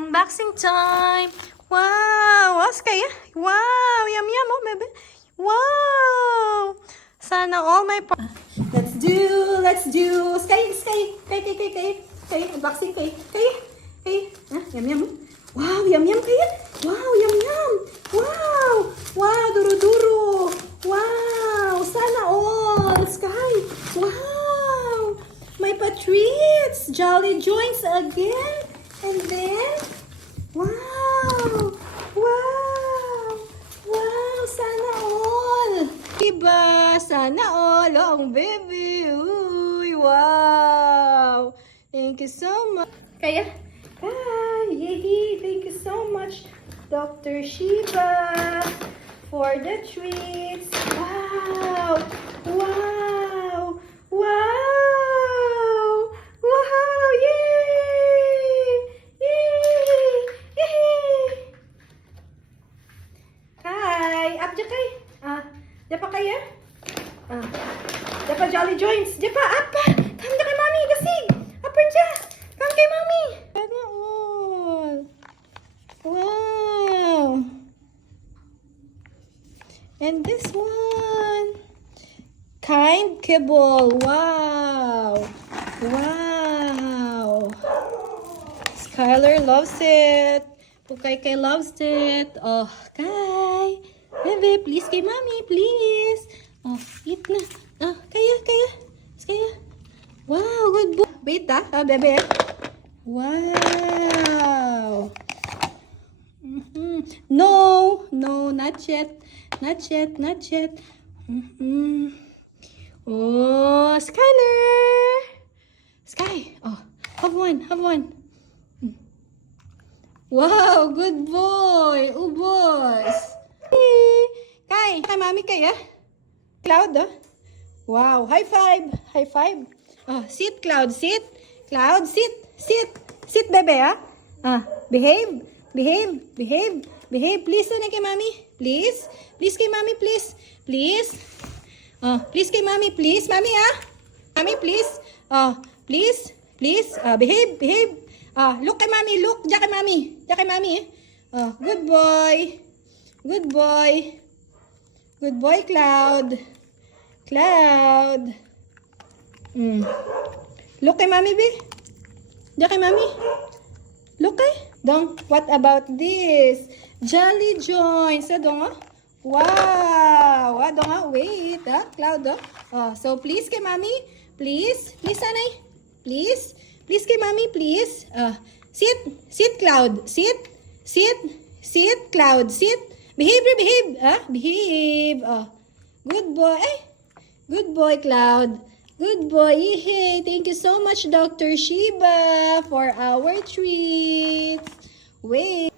Unboxing time! Wow! What's kaya? Wow! Yum yum, oh baby! Wow! Sana all my Let's do! Kay! Unboxing kay! Yum yum! Wow! Yum yum kaya! Wow! Yum yum! Wow! Wow! Duro! Wow! Sana all! Sky! Wow! My treats! Jolly Joints again! And then, wow! Sana all! Diba? Sana all! Oh, baby! Uy, wow! Thank you so much! Kaya? Yay! Thank you so much, Dr. Shiba, for the treats! Wow! Dapa kaya? Dapa Jolly Joints. Dapa, apa? Come kay Mami, dasig. Apa dya? Come kay Mami. Sana all. Wow. And this one. Kind kibble. Wow. Skylar loves it. Pukay loves it. Oh, Kai. Bebe, please kay Mami, please. Oh, eat na. Kaya. Wow, good boy. Wait, bebe. Wow. No, not yet. Oh, Skylar. Sky. Oh, have one. Wow, good boy. Ubos. Kay Mami kaya? Cloud, Wow, high five. Oh, sit, Cloud, sit. Cloud, sit. Sit, bebe, behave. Please, kay Mami. Please kay Mami, please. Please kay Mami, please. Mami, Mami, please. Please. Behave. Look kay Mami, look. Diyan kay Mami. Good boy. Good boy, Cloud. Look kay Mami, be. Diyan kay Mami. Look kay. Dong, what about this? Jolly Joints. Dong, Wow. Dong, wait, Cloud, so please kay Mami. Please, Sanay. Please kay Mami, please. Sit, Cloud. Sit, Cloud. Sit. Behave. Behave. Good boy. Good boy, Cloud. Good boy. Hey, thank you so much, Dr. Shiba, for our treats. Wait.